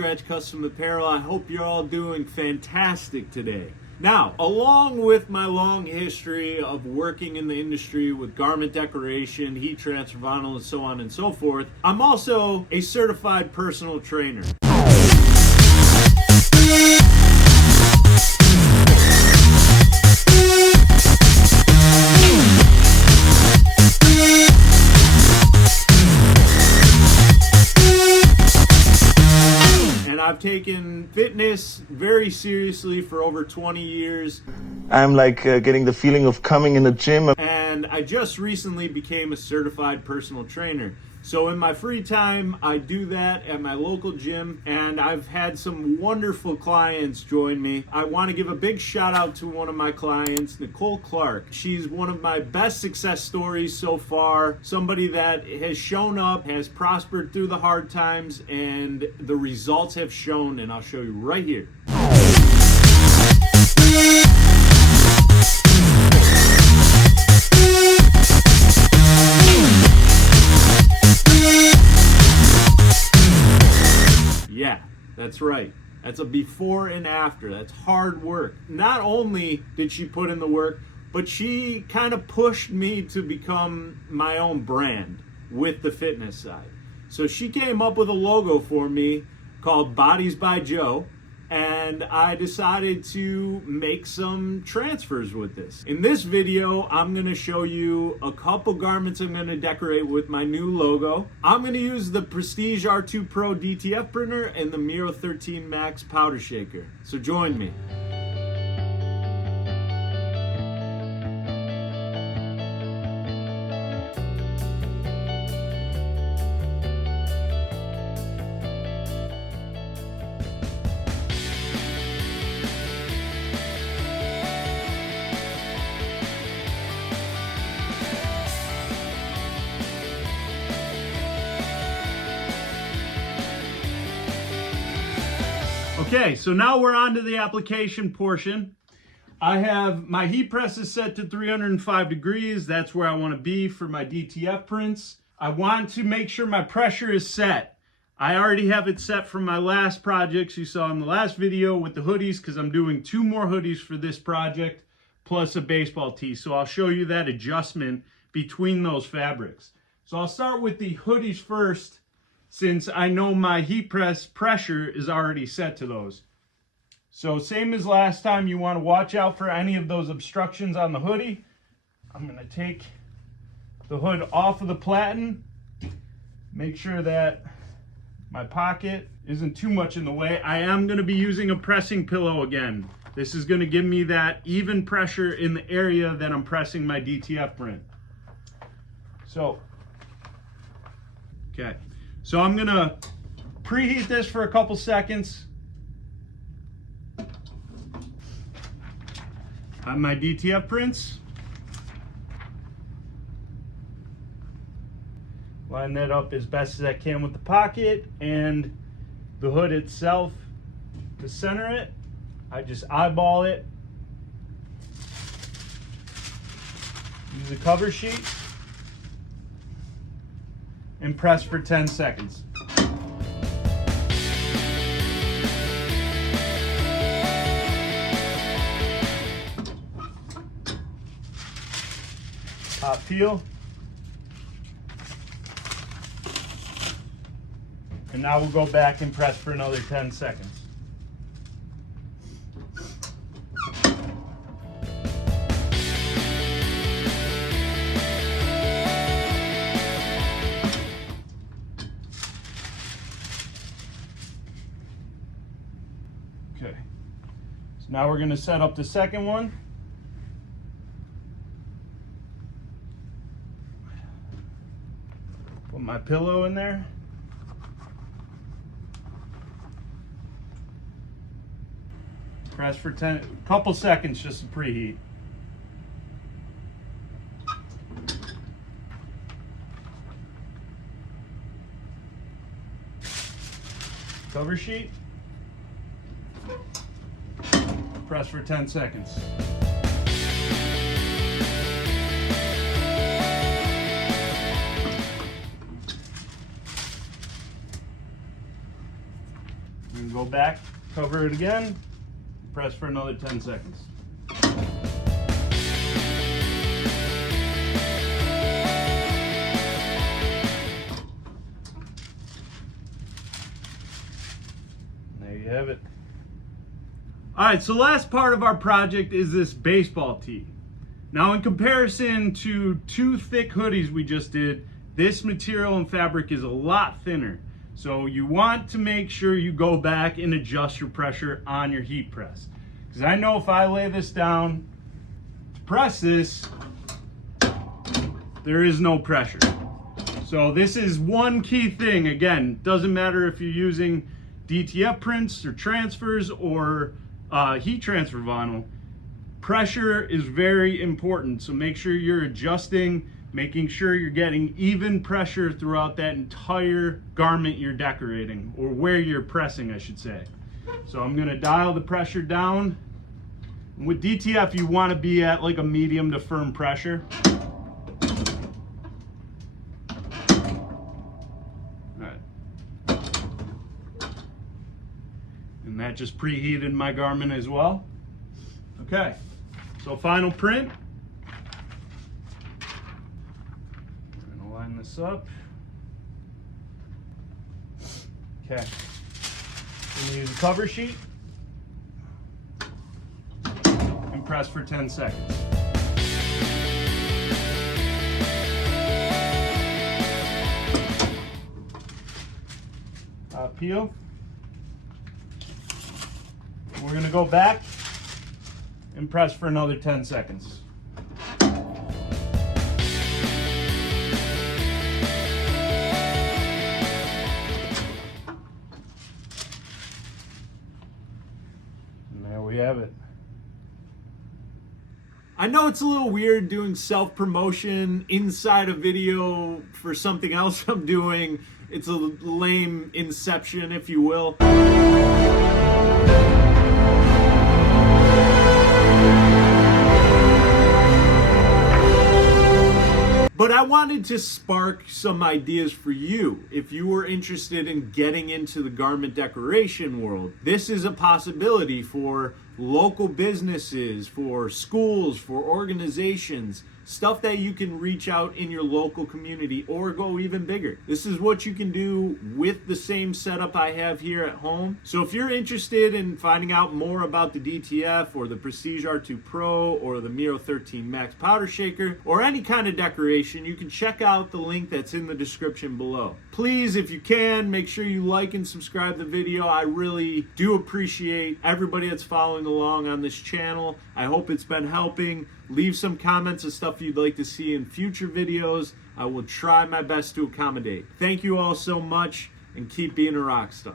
Scratch Custom Apparel. I hope you're all doing fantastic today. Now, along with my long history of working in the industry with garment decoration, heat transfer, vinyl, and so on and so forth, I'm also a certified personal trainer. I've taken fitness very seriously for over 20 years. I'm like getting the feeling of coming in the gym. And I just recently became a certified personal trainer. So in my free time, I do that at my local gym, and I've had some wonderful clients join me. I want to give a big shout out to one of my clients, Nicole Clark. She's one of my best success stories so far. Somebody that has shown up, has prospered through the hard times, and the results have shown, and I'll show you right here. Yeah, that's right. That's a before and after. That's hard work. Not only did she put in the work, but she kind of pushed me to become my own brand with the fitness side. So she came up with a logo for me called Bodies by Joe, and I decided to make some transfers with this. In this video, I'm gonna show you a couple garments I'm gonna decorate with my new logo. I'm gonna use the Prestige R2 Pro DTF printer and the Miro 13 Max powder shaker. So join me. Okay, so now we're on to the application portion. I have my heat press is set to 305 degrees. That's where I want to be for my DTF prints. I want to make sure my pressure is set. I already have it set from my last projects you saw in the last video with the hoodies, because I'm doing 2 more hoodies for this project plus a baseball tee. So I'll show you that adjustment between those fabrics. So I'll start with the hoodies first, since I know my heat press pressure is already set to those. So same as last time, you want to watch out for any of those obstructions on the hoodie. I'm going to take the hood off of the platen, make sure that my pocket isn't too much in the way. I am going to be using a pressing pillow again. This is going to give me that even pressure in the area that I'm pressing my DTF print. So, okay. So I'm gonna preheat this for a couple seconds. I have my DTF prints. Line that up as best as I can with the pocket and the hood itself. To center it, I just eyeball it. Use a cover sheet and press for 10 seconds. Top peel. And now we'll go back and press for another 10 seconds. Okay, so now we're going to set up the second one. Put my pillow in there. Press for a couple seconds just to preheat. Cover sheet. Press for 10 seconds. go back, cover it again, press for another 10 seconds. There you have it. All right, so last part of our project is this baseball tee. Now, in comparison to 2 thick hoodies we just did, this material and fabric is a lot thinner. So you want to make sure you go back and adjust your pressure on your heat press. Because I know if I lay this down to press this, there is no pressure. So this is one key thing. Again, doesn't matter if you're using DTF prints or transfers or heat transfer vinyl. Pressure is very important, so make sure you're adjusting, making sure you're getting even pressure throughout that entire garment you're decorating, or where you're pressing, I should say. So I'm gonna dial the pressure down. And with DTF, you wanna be at like a medium to firm pressure. And that just preheated my garment as well. Okay, so final print. We're gonna line this up. Okay, we're gonna use a cover sheet and press for 10 seconds. Peel. We're gonna go back and press for another 10 seconds. And there we have it. I know it's a little weird doing self-promotion inside a video for something else I'm doing. It's a lame inception, if you will. But I wanted to spark some ideas for you. If you were interested in getting into the garment decoration world, this is a possibility for local businesses, for schools, for organizations, stuff that you can reach out in your local community or go even bigger. This is what you can do with the same setup I have here at home. So if you're interested in finding out more about the DTF or the Prestige R2 Pro or the Miro 13 Max powder shaker or any kind of decoration, you can check out the link that's in the description below. Please, if you can, make sure you like and subscribe the video. I really do appreciate everybody that's following along on this channel. I hope it's been helping. Leave some comments of stuff you'd like to see in future videos. I will try my best to accommodate. Thank you all so much, and keep being a rock star.